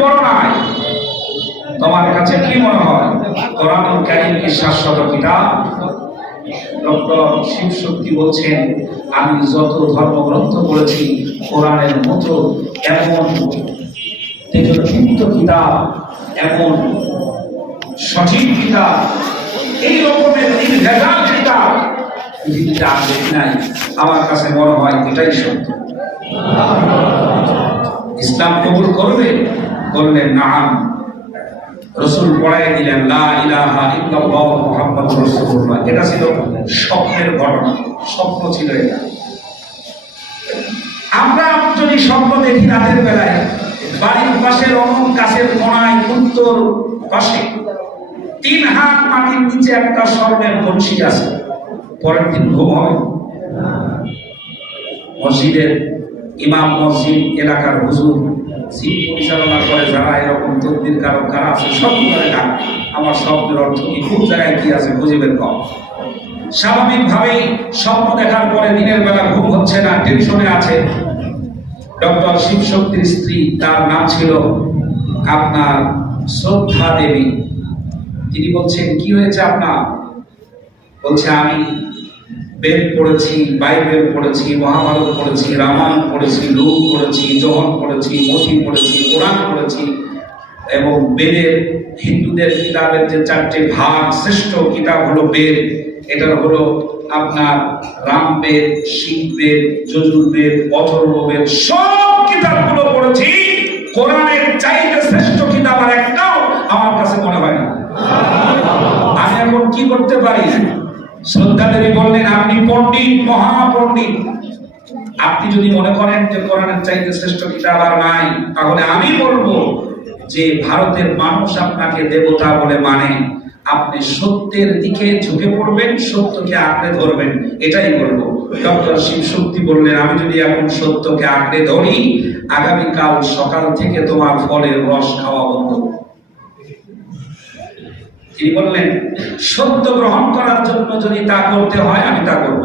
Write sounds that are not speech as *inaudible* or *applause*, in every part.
পড়ো তোমার কাছে কি মনে হয়? শিব শক্তি বলছেন, আমি যত ধর্মগ্রন্থ পড়েছি, কোরআনের মতো এমন তেজদীপ্ত কিতাব, এমন সঠিক কিতাব, এই রকমের নির্ভেজাল কিতাব আমার কাছে মনে হয় এটাই সত্য। ইসলাম কবুল করবে? বললেন, নাম। রসুল পড়াই দিলেন, লা ইলাহা ইল্লাল্লাহ এটা ছিল স্বপ্নের ঘটনা, স্বপ্ন ছিল এটা। আমরা যদি স্বপ্ন দেখি রাতের বেলায়, বাড়ির পাশের অমন কাছের কোনায় উত্তর পাশে, তিন হাত মাটির নিচে একটা স্বর্ণের বংশী আছে, পরের দিন ঘুম হয় মসজিদের ইমাম মসজিদ এলাকার হুজুর জিপ পরিচালনা করে যারা এরকম তদ্বির কারক কারা আছে, সব করে না আমার স্বপ্নের অর্থ কি? কোন জায়গায় কি আছে? খুঁজে বের কর। স্বাভাবিকভাবেই স্বপ্ন দেখার পরে দিনের বেলা ঘুম হচ্ছে না, টেনশনে আছে। ডক্টর শিব শক্তির স্ত্রী, তার নাম ছিল আপনার শ্রদ্ধা দেবী তিনি বলছেন, কি হয়েছে আপনার? বলছে, আমি বেদ পড়েছি, বাইবেল পড়েছি, মহাভারত পড়েছি, রামায়ণ পড়েছি, লুক পড়েছি জহন পড়েছি মথি পড়েছি, কোরআন পড়েছি এবং বেদের, হিন্দুদের কিতাবের যে চারটে ভাগ, শ্রেষ্ঠ কিতাব হলো বেদ। এটার হলো আপনার রামবেদ শিববেদ যজুর্বেদ অথর্ববেদ সব কিতাবগুলো পড়েছি। কোরআনের চাইতে শ্রেষ্ঠ কিতাব আর একটাও আমার কাছে মনে হয় না। আমি এখন কি করতে পারি? শ্রদ্ধা দেবী বললেন, আপনি পণ্ডিত, মহাপণ্ডিত। আপনি যদি মনে করেন যে কোরআনের চাইতে শ্রেষ্ঠ কিতাব আর নাই, তাহলে আমি বলব যে ভারতের মানুষ আপনাকে দেবতা বলে মানে। আপনি সত্যের দিকে ঝুঁকে পড়বেন, সত্যকে আঁকড়ে ধরবেন, এটাই বলব। ডক্টর শিব শক্তি বললেন, আমি যদি এখন সত্যকে আঁকড়ে ধরি, আগামীকাল সকাল থেকে তোমার ফলের রস খাওয়া বন্ধ। তিনি বললেন সত্য গ্রহণ করার জন্য যদি তা করতে হয় আমি তা করব।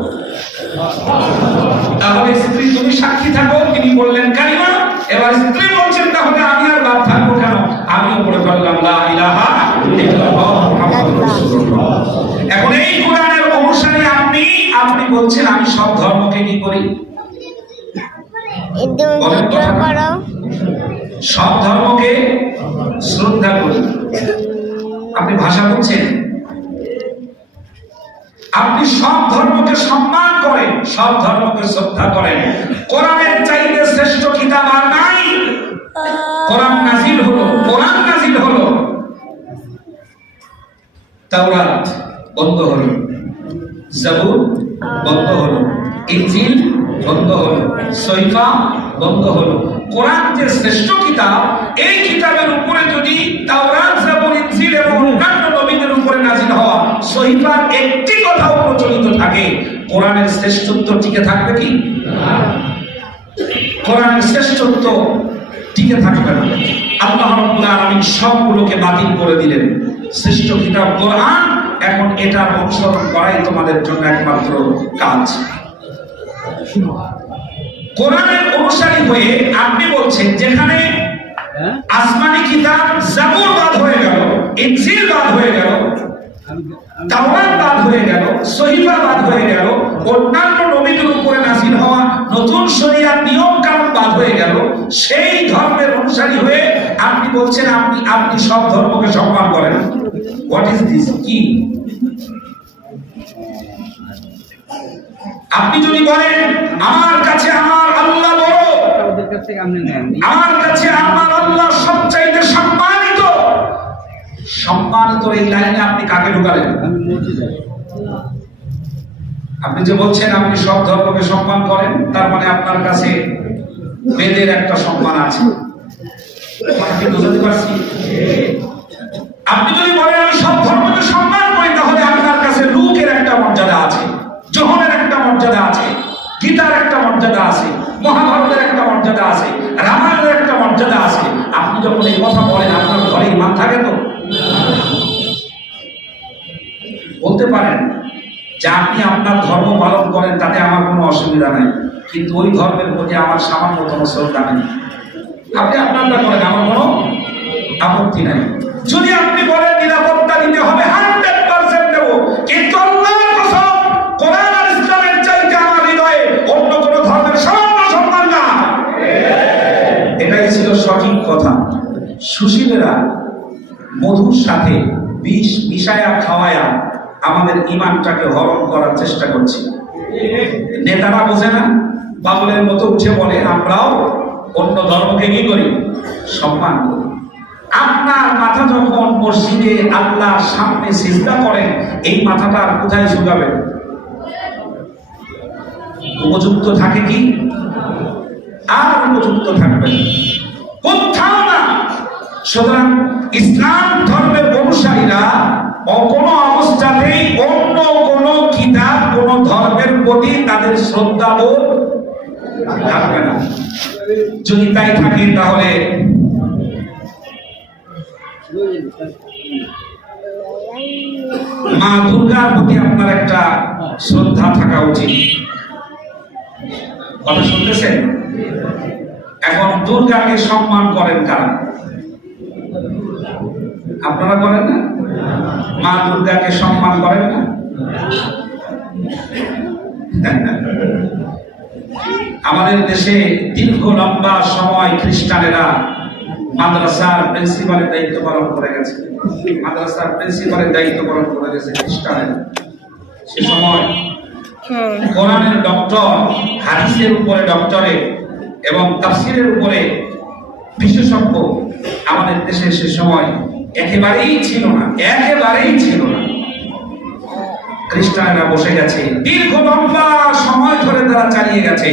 তাহলে স্ত্রী তুমি সাক্ষী থাকো। তিনি বললেন কারিমা এবার স্ত্রী বলছেন তাহলে আমি আর বাদ থাকব কেন? আমিও পড়ে রাসূলুল্লাহ। এখন এই কোরআনের অনুসারী আপনি আপনি বলছেন আমি সব ধর্মকে কি। করো। সব ধর্মকে শ্রদ্ধা করি। আপনি ভাষা বলছেন? আপনি সব ধর্মকে সম্মান করেন, সব ধর্মকে শ্রদ্ধা করেন। কোরআনের চাইতে শ্রেষ্ঠ কিতাব আর নাই। কোরআন নাজিল হলো, কোরআন নাজিল হলো। তাওরাত বন্ধ হলো, জাবুর বন্ধ হলো, ইনজিল বন্ধ হলো, সৈফা বন্ধ হলো। কোরআন যে শ্রেষ্ঠ কিতাব, এই কিতাবের উপরে যদি তাওরাত, জাবুর অন্যান্য নবীদের উপরে নাজিল হওয়া। সহিফার একটি কথাও প্রচলিত থাকে। কোরআনের শ্রেষ্ঠত্ব টিকে থাকবে কি? কোরআনের শ্রেষ্ঠত্ব টিকে থাকবে না। আল্লাহ রাব্বুল আলামিন সবগুলোকে বাতিল করে দিলেন। শ্রেষ্ঠ কিতাব কোরআন, এখন এটা অনুসরণ করাই তোমাদের জন্য একমাত্র কাজ। কোরআনের অনুসারী হয়ে আপনি বলছেন, যেখানে আসমানি কিতাব জাবুর বাদ হয়ে গেল ইনজিল বাদ হয়ে গেল, তাওরাত বাদ হয়ে গেল, সহিফা বাদ হয়ে গেল, অন্যান্য নবীদের উপরে নাজিল হওয়া নতুন নিয়ম কানুন বাদ হয়ে গেল। সেই ধর্মের অনুসারী হয়ে আপনি বলছেন, আপনি আপনি সব ধর্মকে সম্মান করেন। হোয়াট ইজ দিস কি? আপনি যদি বলেন, আমার কাছে আমার আল্লাহ থেকে আপনি নেন। আমার কাছে আমার আল্লাহ সবচাইতে সম্মানিত। সম্মানিত এই লাইনে আপনি কাকে ঢুকালেন? আমি আপনি যে বলছেন আপনি সব ধর্মকে সম্মান করেন তার মানে আপনার কাছে বেদের একটা সম্মান আছে। কথা কি পারছি? ওই ধর্মের প্রতি আমার সামান্য সামান্যতম শ্রদ্ধা নেই। আপনি আপনারটা করেন, আমার কোনো আপত্তি নাই। যদি আপনি বলেন নিরাপত্তা দিতে হবে, হান্ড্রেড পার্সেন্ট দেবো। কিন্তু কোনো এটাই ছিল সঠিক কথা। সুশীলেরা মধুর সাথে বিষ মিশায়া খাওয়ায়া আমাদের ইমানটাকে হরণ করার চেষ্টা করছি। নেতারা বোঝে না? বাবুলের মতো উঠে বলে, আমরাও অন্য ধর্মকে কি করি? সম্মান করি। আপনার মাথা যখন মসজিদে আল্লাহর সামনে সিজদা করেন এই মাথাটা কোথায় ঝুঁকাবেন উপযুক্ত থাকে কি? আর উপযুক্ত থাকবে। কোথাও না। সুতরাং ইসলাম ধর্মের অনুসারীরা কোনো অবস্থাতেই অন্য কোনো কিতাব, কোন ধর্মের প্রতি তাদের শ্রদ্ধাবোধ যদি তাই থাকেন তাহলে মা দুর্গার প্রতি আপনার একটা শ্রদ্ধা থাকা উচিত। কথা শুনতেছেন? এখন দুর্গাকে সম্মান করেন কারা? আপনারা করেন না? মা দুর্গাকে সম্মান করেন না? আমাদের দেশে দীর্ঘ লম্বা সময় খ্রিস্টানেরা মাদ্রাসার প্রিন্সিপালের দায়িত্ব পালন করে গেছে। মাদ্রাসার প্রিন্সিপালের দায়িত্ব পালন করে গেছে খ্রিস্টানেরা। সে সময় কোরআনের ডক্টর হাদিসের উপরে ডক্টরে এবং তাফসিরের উপরে বিশেষজ্ঞ আমাদের দেশে সে সময় একেবারেই ছিল না একেবারেই ছিল না। খ্রিস্টানেরা বসে গেছে। দীর্ঘ লম্বা সময় ধরে তারা চালিয়ে গেছে।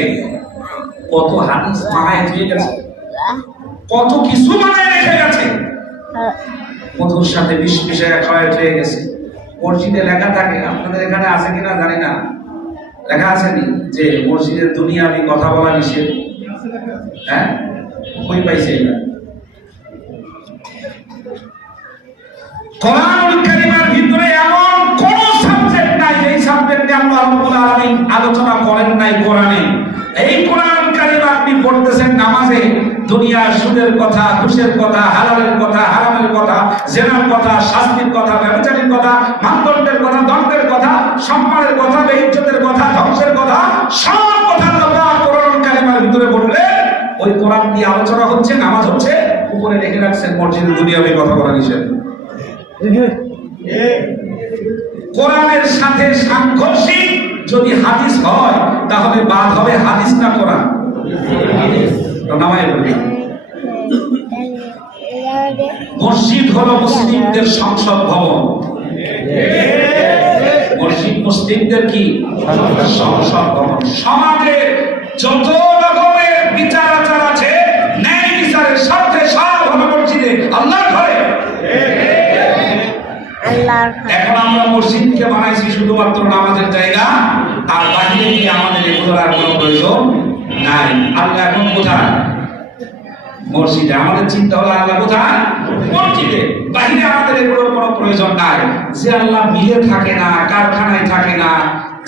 কত হাদিস মানায় দিয়ে গেছে। কত কিছু বানায় রেখে গেছে। মধুর সাথে বিষ মিশায় খাওয়ায় হয়ে গেছে। মসজিদে লেখা থাকে আপনাদের এখানে আছে কিনা জানি না। লেখা আছে নি? যে মসজিদের দুনিয়া আমি কথা বলা নিষেধ। হ্যাঁ? কই পাইছে এটা কোরআনুল কারীমের ভিতরে এমন কোন সাবজেক্ট নাই এই সাবজেক্টে আল্লাহ রাব্বুল আলামিন আলোচনা করেন নাই কোরআনে। এই কোরআন কারীম আপনি পড়তেছেন নামাজে দুনিয়ার সুদের কথা, ঘুষের কথা, হালালের কথা, হারামের কথা, জেনার কথা, শাস্তির কথা, ব্যবচারীর কথা, মানদণ্ডের কথা, দণ্ডের কথা, সম্মানের কথা, বেইজ্জতের কথা, ধ্বংসের কথা, সব কথা আল্লাহ কোরআন কারীমের ভিতরে বললে ওই কোরআন দিয়ে আলোচনা হচ্ছে, নামাজ হচ্ছে, উপরে রেখে রাখছেন মসজিদে দুনিয়াবি কথা বলা নিষেধ। কোরআনের সাথে সাংঘর্ষিক যদি হাদিস হয়, তাহলে বাদ হবে হাদিস না কোরআন। মসজিদ হলো মুসলিমদের সংসদ ভবন। মসজিদ মুসলিমদের কি? সংসদ ভবন। সমাজের যত রকমের বিচার আচার আছে, ন্যায় এখন আমরা মসজিদকে বানাইছি শুধুমাত্র নামাজের জায়গা বাহিরে গিয়ে আমাদের এগুলোর আর কোনো প্রয়োজন নাই আল্লাহ এখন কোথায়? মসজিদে। আমাদের চিন্তা হলো আল্লাহ কোথায়? মসজিদে। বাহিরে আমাদের এগুলোর কোনো প্রয়োজন নাই। যে আল্লাহ মিলে থাকে না কারখানায় থাকে না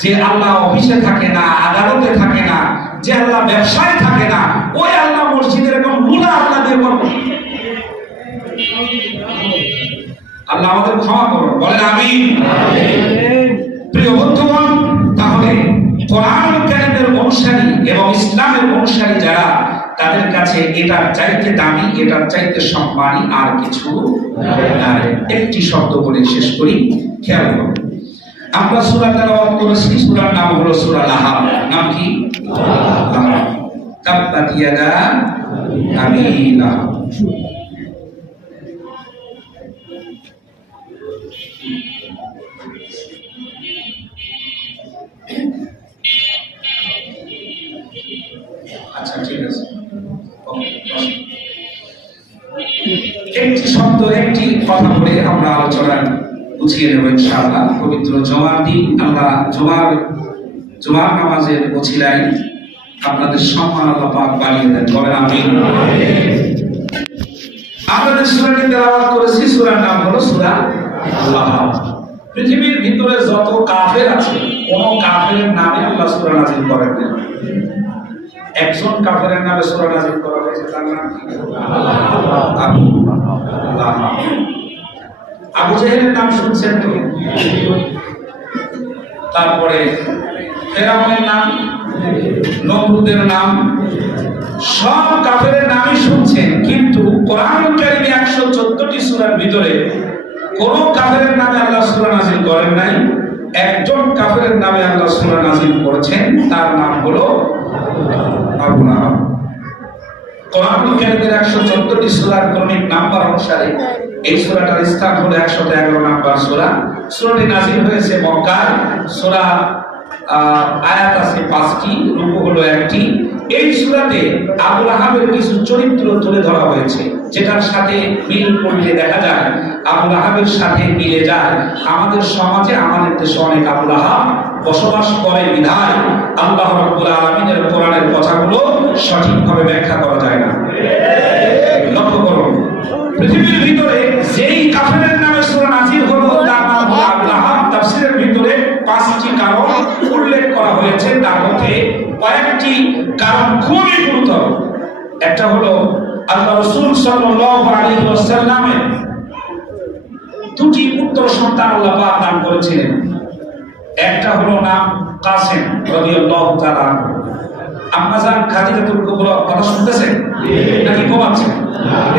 যে আল্লাহ অফিসে থাকে না আদালতে থাকে না যে আল্লাহ ব্যবসায় থাকে না ওই আল্লাহ মসজিদের এখন মূলা আল্লাহ দিয়ে আল্লাহ আমাদের ক্ষমা করুন। বলেন আমি প্রিয় বন্ধুগণ তাহলে কোরআন অনুসারী এবং ইসলামের অনুসারী যারা, তাদের কাছে এটার চাইতে দামি, এটার চাইতে সম্মানী আর কিছু একটি শব্দ বলে শেষ করি, খেয়াল করুন আমরা সূরা তেলাওয়াত করেছি, সূরার নাম হলো সূরা লাহাব। নাম কি? ইয়াদা আবি লাহাব শব্দ একটি কথা বলে আমরা আলোচনা গুছিয়ে নেব ইনশাআল্লাহ। পবিত্র জমার দিন, আমরা জমার জমার নামাজের ওছিলায় আপনাদের সম্মান আল্লাহ পাক বাড়িয়ে দেন। বলেন আমি আপনাদের সূরাটি তেলাওয়াত করেছি, সূরার নাম হলো সূরা আল্লাহ। পৃথিবীর ভিতরে যত কাফের আছে, কোন কাফের নামে আল্লাহ সূরা নাযিল করেন না একজন কাফেরের নামে সূরা নাযিল করা হয়েছে, তার নাম আবু জেহেলের নাম শুনছেন তো? তারপরে ফেরাউনের নাম, নমরুদের নাম, সব কাফেরের নামই শুনছেন, কিন্তু কোরআন কারিমে একশো চোদ্দটি সূরার ভিতরে কোন কাফেরের নামে আল্লাহ সূরা নাযিল করেন নাই। একজন কাফেরের নামে আল্লাহ সূরা নাযিল করেছেন, তার নাম হলো আবু লাহাব। কোরআন কারিমের একশো চোদ্দটি সূরার ক্রমিক নাম্বার অনুসারে এই সূরাটার স্থান হলো একশত এগারো নাম্বার সূরা। সূরাটি নাযিল হয়েছে মক্কায়। সূরা আয়াত আছে পাঁচটি রূপ হলো একটি। এই সূরাতে আবুল আহাবের কিছু চরিত্র তুলে ধরা হয়েছে। যেটার সাথে মিল করলে দেখা যায়, আবুল আহাবের সাথে মিলে যায়। আমাদের সমাজে, আমাদের দেশে অনেক আবুল আহাব বসবাস করে বিধায়। আল্লাহ রাব্বুল আলামিনের কোরআনের কথাগুলো সঠিকভাবে ব্যাখ্যা করা যায় না। লক্ষ্য করুন, পৃথিবীর ভিতরে যেই কাফেরের নামে সূরা নাজির হলো, তার নাম আবুল আহাব। তাফসীরের ভিতরে পাঁচটি কারণ উল্লেখ করা হয়েছে। তার মধ্যে কয়েকটি কারণ খুবই গুরুতর একটা হলো আল্লাহ রাসূল দুটি পুত্র সন্তান আল্লাহ দান করেছিলেন। একটা হলো নাম কাসেম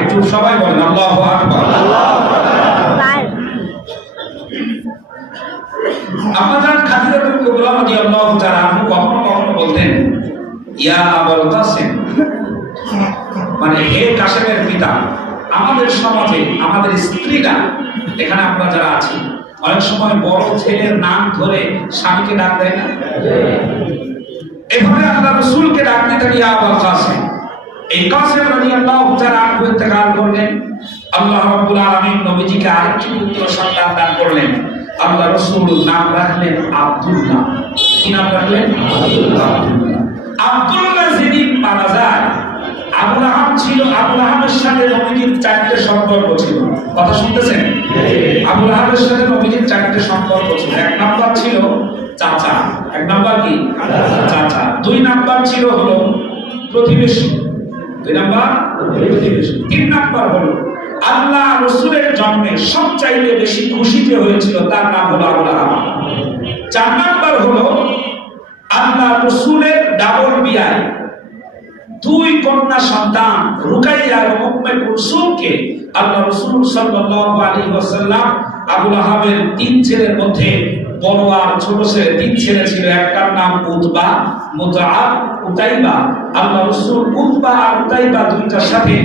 একটু সবাই বলেন আম্মাজান কখনো কখনো বলতেন, ইয়া আবুল মানে হে কাসেমের পিতা, আমাদের সমাজে, আমাদের স্ত্রীরা, এখানে আমরা যারা আছি, অনেক সময় বড় ছেলের নাম ধরে স্বামীকে ডাক দেয় না? এভাবে আল্লাহ রসুলকে ডাকতে থাকি আবুল কাসেম। এই কাসেম রাদিয়াল্লাহু তাআলা আনহু ইন্তেকাল করলেন। আল্লাহ রাব্বুল আলামিন নবীজিকে আরেকটি পুত্র সন্তান দান করলেন। আল্লাহ রসুল নাম রাখলেন আব্দুল্লাহ। কি নাম রাখলেন? আব্দুল্লাহ। আব্দুল্লাহ যেদিন মারা যায় আবুল আহাব ছিল আবুল আহাবের সাথে নবীজির চারটে সম্পর্ক ছিল। কথা শুনতেছেন? আবুল আহাবের সাথে নবীজির চারটে সম্পর্ক ছিল। এক নাম্বার ছিল চাচা। এক নাম্বার কি? চাচা। দুই নাম্বার ছিল হলো প্রতিবেশী। দুই নাম্বার? প্রতিবেশী। তিন নাম্বার হলো আল্লাহ রসুলের জন্মে সবচাইতে বেশি খুশিতে হয়েছিল তার নাম হলো আবুল আহাব চার নাম্বার হলো আল্লাহ রসুলের ডাবল বিয়ায়। দুই কন্যা সন্তান, রুকাইয়া এবং উম্মে কুলসুমকে আল্লাহ রাসূল সাল্লাল্লাহু আলাইহি ওয়াসাল্লাম আবু লাহাবের তিন ছেলের মধ্যে, বড় আর ছোট ছেলে তিন ছেলে ছিল, একটার নাম উতবা, মুতআব, উতাইবা। আল্লাহ রাসূল উতবা আর উতাইবা দুইটার সাথে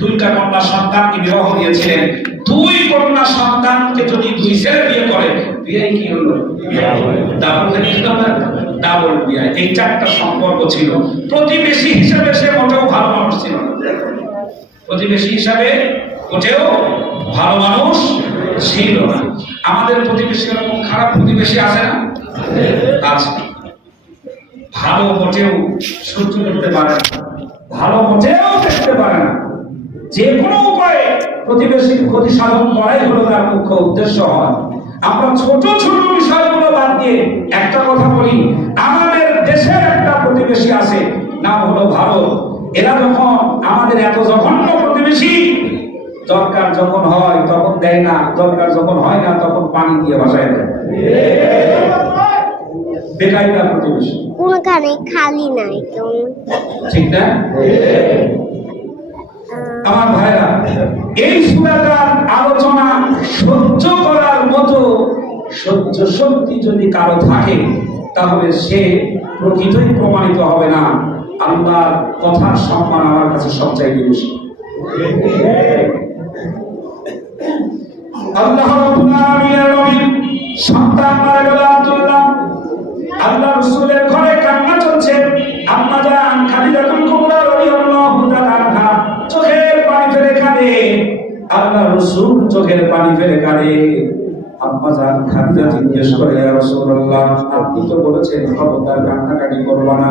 দুইটা কন্যা সন্তানকে বিবাহ দিয়েছিলেন। দুই কন্যা সন্তানকে যদি দুই ছেলে বিয়ে করে, বিয়ে কি হলো? ডাবল বিয়ে। এই চারটা সম্পর্ক ছিল। প্রতিবেশী হিসাবে সে মোটেও ভালো মানুষ ছিল প্রতিবেশী হিসাবে ভালো মানুষ ছিল না। আমাদের প্রতিবেশী এরকম খারাপ প্রতিবেশী আছে না? আছে। ভালো মোটেও সহ্য করতে পারে না। ভালো মোটেও দেখতে পারে না। যে কোনো উপায়ে প্রতিবেশীর ক্ষতি সাধন করাই হলো তার মুখ্য উদ্দেশ্য হয়। আমরা ছোট ছোট বিষয়গুলো বাদ দিয়ে একটা কথা বলি। আমাদের দেশের একটা প্রতিবেশী আছে নাম হলো ভারত। এরা যখন আমাদের এত জঘন্য প্রতিবেশী দরকার যখন হয় তখন দেয় না দরকার যখন হয় না তখন পানি দিয়ে ভাসায় দেয়। বেকারিতা প্রতিবেশী। কোনখানে খালি নাই ঠিক না? আমার ভাইরা, এই সুরাটার আলোচনা সহ্য করার মতো সহ্য শক্তি যদি কারও থাকে, তাহলে সে প্রকৃতই প্রমাণিত হবে না। আল্লাহর কথার সম্মান আমার কাছে সবচাইতে বেশি। আল্লাহ সন্তান মারা গেল আব্দুল্লাহ আল্লাহ রাসূলের ঘরে কান্না চলছে আম্মা জান খাদিজাতুল কুবরা রাদিয়াল্লাহু তাআলা আনহা চোখের পানি ফেলে কাঁদে আল্লাহ রাসূল চোখের পানি ফেলে কাঁদে। জিজ্ঞেস করে আপনি তো বলেছেন খবরদার কান্নাকাটি করবা না।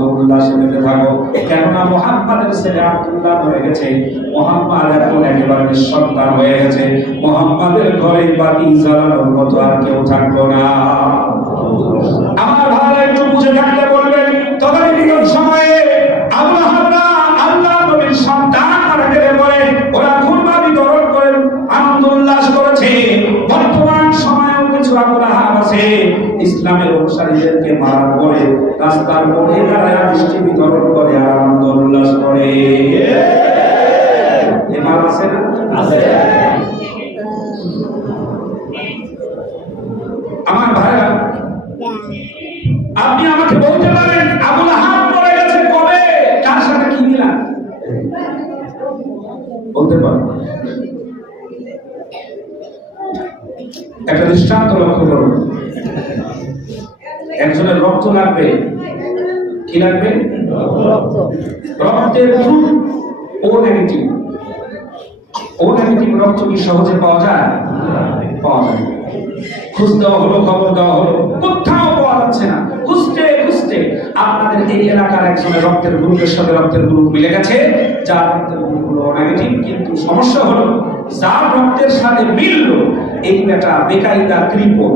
উল্লাসে মেতে থাকো। কেননা মোহাম্মদের ছেলে আব্দুল্লাহ মরে গেছে। মোহাম্মদ এখন একেবারে নিঃসন্তান হয়ে গেছে। মোহাম্মদের ঘরে বাতি জ্বালানোর মতো আর কেউ থাকল না। আমার ভালো একটু বুঝে থাকলে বলবেন সময়ে ইসলামের অনুসারীদেরকে মারার পরে রাস্তার দাঁড়ায় মিষ্টি বিতরণ করে আর আনন্দ উল্লাস করে। এবার আছে না? আছে। আমার ভাইরা আপনি আমাকে বলতে পারেন আবুল আহাব মরে গেছে কবে? কার সাথে কি মিলান বলতে পারেন একটা দৃষ্টান্ত লক্ষ্য করুন। একজনের রক্ত লাগবে? কি লাগবে? রক্তের group O negative. O negative রক্ত কি সহজে পাওয়া যায়? পাওয়া যায়। খুঁজ দেওয়া হলো খবর দেওয়া হলো। কোথাও পাওয়া যাচ্ছে না। খুঁজতে খুঁজতে আপনাদের এই এলাকার একজনের রক্তের গ্রুপের সাথে রক্তের গ্রুপ মিলে গেছে। যার রক্তের গ্রুপ হলো নেগেটিভ কিন্তু সমস্যা হলো যার রক্তের সাথে মিললো এই বেটা বেকারিতা কৃপো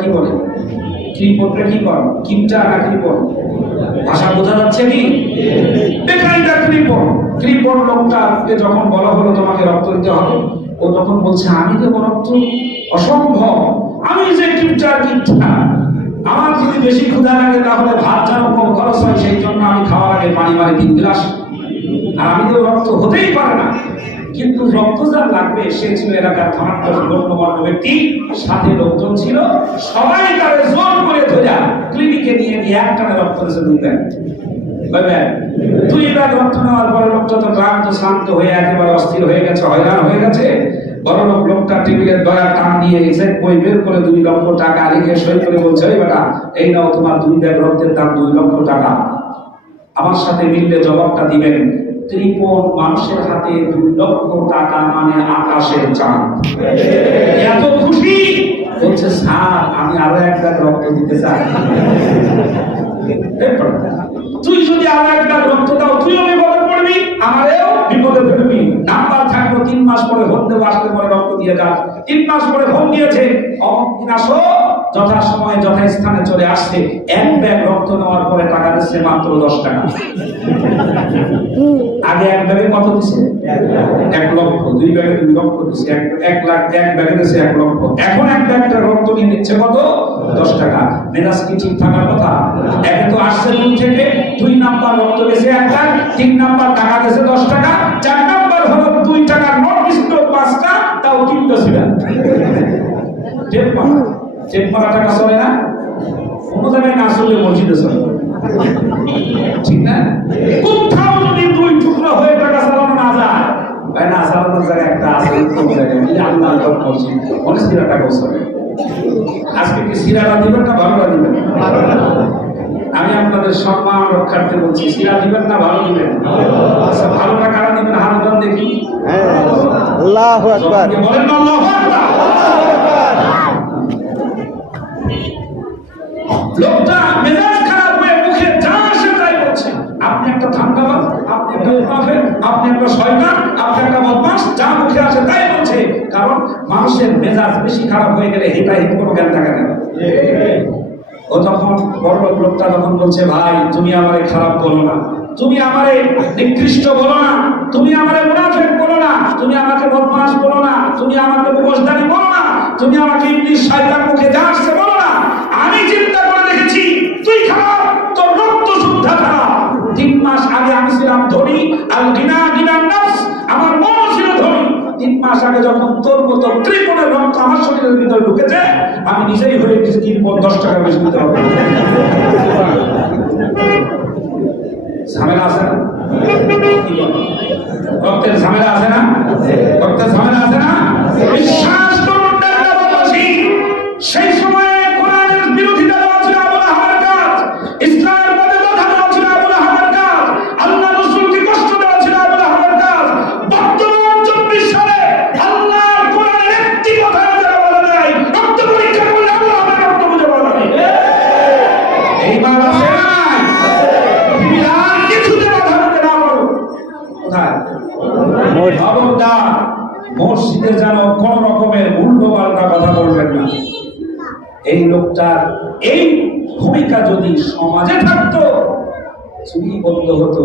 কি বলে? কি কর কিপটা না ভাষা বোঝা যাচ্ছে কি? লোকটাকে যখন বলা হলো তোমাকে রক্ত দিতে হবে, ও তখন বলছে, আমি দেবো রক্ত? অসম্ভব। আমি যে কিপটা কিপটা, আমার যদি বেশি ক্ষুধা লাগে তাহলে ভাত যেন কম খরচ হয়, সেই জন্য আমি খাওয়ার আগে পানি মারি তিন গ্লাস। আর আমি তো রক্ত, হতেই পারে না। কিন্তু রক্ত যার লাগবে, সে ছিল এলাকার ধনাত্মক গণ্যমান্য ব্যক্তি, সাথে লোকজন ছিল। সবাই তাদের জোর করে ধরে ক্লিনিকে নিয়ে গিয়ে একটানে রক্ত দিয়েছে দুই ব্যাগ রক্ত নেওয়ার তো ক্লান্ত, শান্ত হয়ে একেবারে অস্থির হয়ে গেছে, হয়রান হয়ে গেছে। বড় লোক লোকটা টেবিলের দয়া টান দিয়ে এসে বই বের করে দুই লক্ষ টাকা লিখে সই করে বলছে বেটা, এই নাও তোমার দুই ব্যাগ রক্তের দাম দুই লক্ষ টাকা। আমার সাথে মিললে জবাবটা দিবেন। ত্রিপন মানুষের হাতে দুই লক্ষ টাকা মানে আকাশের চান এত খুশি? বলছে স্যার আমি আরও এক লাখ রক্ত দিতে চাই। *laughs* তুই যদি আরও একটা রক্ত দাও তুইও বিপদে পড়বি আমারেও বিপদে ফেলবি। নাম্বার থাকল তিন মাস পরে ফোন দেবো আসলে পরে রক্ত দিয়ে যা তিন মাস পরে ফোন দিয়েছে অমুক আসো যথা সময়ে যথাস্থানে চলে আসছে। এক ব্যাগ রক্ত নেওয়ার পরে টাকা দিচ্ছে মাত্র দশ টাকা। আগে এক ব্যাগে কত দিছে? এক লক্ষ। দুই ব্যাগে দুই লক্ষ দিছে। এক লাখ, এক ব্যাগে দিছে এক লক্ষ। এখন এক ব্যাগটা রক্ত নিয়ে নিচ্ছে কত? দশ টাকা। মেজাজ কি ঠিক থাকার কথা? একে তো আসছে দূর থেকে। তিন নাম্বার টাকা গেছে দশ টাকা, চার নাম্বার হলো দুই টাকার নোট দিছিল পাঁচটা, তাও তিনটা ছিল। টাকা চলে না? কোনো জায়গায় না চললে মসজিদে চলে। ঠিক না? কোথাও যদি দুই টুকরো হয়ে টাকা চালানো না যায়, ভাই, না চালানোর জায়গায় একটা আছে জায়গায়। আল্লাহ মসজিদ, অনেক সিরা টাকা চলে। আজকে কি সিরাটা দিবেন না ভালোটা দিবেন? আমি আপনাদের সম্মান রক্ষার্থে বলছি সিরা দিবেন না ভালো দিবেন। আচ্ছা ভালোটা কারা দিবেন? উঠান দেখি। আল্লাহ আকবার। বলেন না আকবার। লোকটা মেজাজ খারাপ হয়ে মুখে যা আসে তাই বলছে। আপনি একটা আপনি একটা মুনাফেক আপনি একটা শয়তান আপনি একটা বদমাস যা মুখে আসে তাই বলছে। কারণ মানুষের মেজাজ বেশি খারাপ হয়ে গেলে হিট কোনো জ্ঞান থাকে না। ও তখন বড় লোকটা তখন বলছে, ভাই, তুমি আমারে খারাপ বলো না। তুমি আমারে নিকৃষ্ট বলো না। তুমি আমারে মুনাফিক বলো না। তুমি আমাকে বদমাস বলো না। তুমি আমাকে মুখোশধারী বলো না। তুমি আমাকে ইংলিশ শয়তান মুখে যা আসছে বলো না। আমি চিন্তা করে দেখেছি, তুই খারাপ, তোর রক্ত শুদ্ধ খারাপ। তিন মাস আগে আমি ছিলাম ধনী আর গিনা আমার তিন মাস আগে যখন তোর মতো ত্রিপুণের রক্ত আমার শরীরের ভিতরে ঢুকেছে, আমি নিজেই হয়ে গেছি পর দশ টাকা বেশি দিতে হবে ঝামেলা আছে? বন্ধ হতো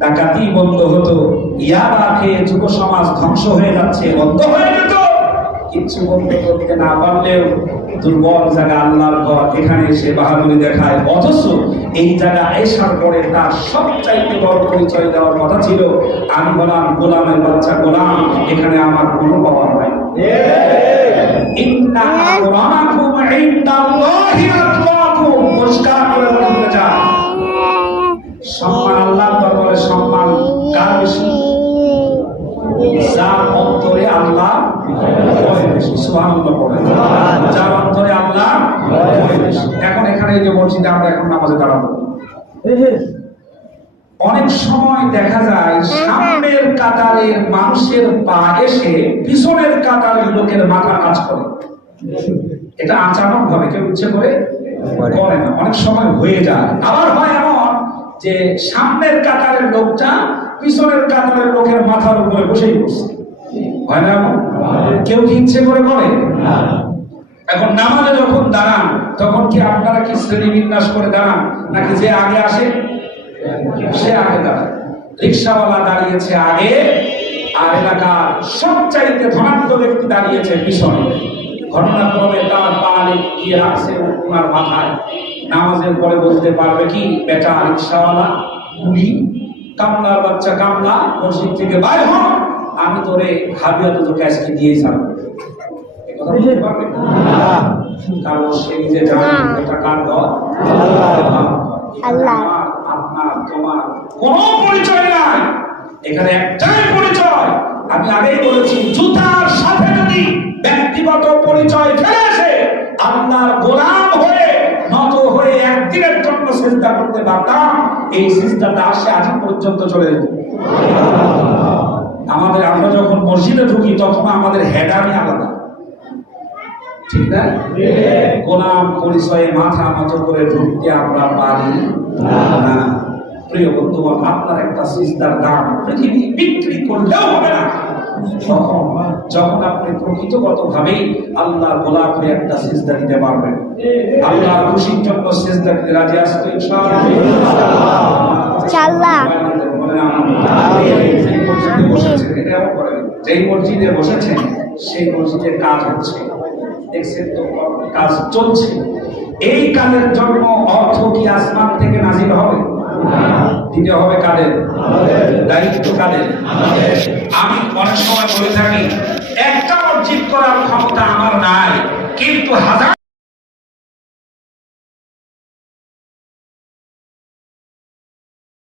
ডাকাতি বন্ধ হতো। ইয়াবা খেয়ে যুব সমাজ ধ্বংস হয়ে যাচ্ছে, বন্ধ হয়ে যেত। কিচ্ছু বন্ধ করতে না পারলেও দুর্বল জায়গা আল্লাহর ঘর, এখানে এসে বাহাদুরি দেখায়। অথচ এই জায়গা এসার পরে তার সবচাইতে বড় পরিচয় দেওয়ার কথা ছিল, আমি গোলাম গোলামের বাচ্চা গোলাম, এখানে আমার কোনো পাওয়ার নাই। ইন্না আকরামাকুম ইনদাল্লাহি চাই সম্মান আল্লাহর দরবারে সম্মান কার বেশি? যার অন্তরে আল্লাহ যার অন্তরে আল্লাহ এখন এখানে যে মসজিদে আমরা এখন নামাজে দাঁড়াবো। অনেক সময় দেখা যায়, সামনের কাতারের মানুষের পা এসে পিছনের কাতারের লোকের মাথা কাজ করে। এটা আচানক ভাবে কেউ ইচ্ছে করে করে না। অনেক সময় হয়ে যায়। আবার হয় যে সামনের কাতারের লোকটা পিছনের কাতারের লোকের মাথার উপরে বসেই বসছে। হয় না কেউ কি ইচ্ছে করে করে এখন নামাজে যখন দাঁড়ান, তখন কি আপনারা কি শ্রেণি বিন্যাস করে দাঁড়ান, নাকি যে আগে আসে? সে আগে দাঁড়ায়। রিক্সাওয়ালা দাঁড়িয়েছে আগে, আর এলাকার সবচাইতে ধনাত্ম ব্যক্তি দাঁড়িয়েছে পিছনে। ঘটনাক্রমে তার পা গিয়ে রাখছে ওনার মাথায়। নামাজের পরে বলতে পারবে কি বেটা রিক্সাওয়ালা কুলি কামলার বাচ্চা কামলা মসজিদ থেকে বাইর হন আমি তোরে হাবিয়া তো তোকে আজকে দিয়ে কারণ সে নিজে জানে এটা কার আল্লাহ। আপনার তোমার কোনো পরিচয় নাই। এখানে একটাই পরিচয়। আমি আগেই বলেছি জুতার সাথে যদি ব্যক্তিগত পরিচয় ফেলে আসে আল্লাহর গোলাম হয়ে হয়ে একদিনের জন্য চিন্তা করতে পারতাম, এই চিন্তাটা আসে আজ পর্যন্ত চলে যেত। আমাদের আমরা যখন মসজিদে ঢুকি, তখন আমাদের হেডানি আলাদা। আপনার একটা সিজদার দাম পৃথিবী বিক্রি করলেও হবে না। যখন আপনি প্রকৃতগতভাবেই আল্লাহর গোলাপ হয়ে একটা সিজদা দিতে পারবেন। আল্লাহর খুশির জন্য সিজদা দিতে রাজি আসতো ইনশাআল্লাহ। যেই মসজিদে বসেছেন সেই মসজিদে কাজ হচ্ছে। দেখছেন তো কাজ চলছে। এই কাজের জন্য অর্থ কি আসমান থেকে নাজির হবে? দিতে হবে কাদের? দায়িত্ব কাদের? আমি অনেক সময় বলে থাকি একটা মসজিদ করার ক্ষমতা আমার নাই কিন্তু হাজার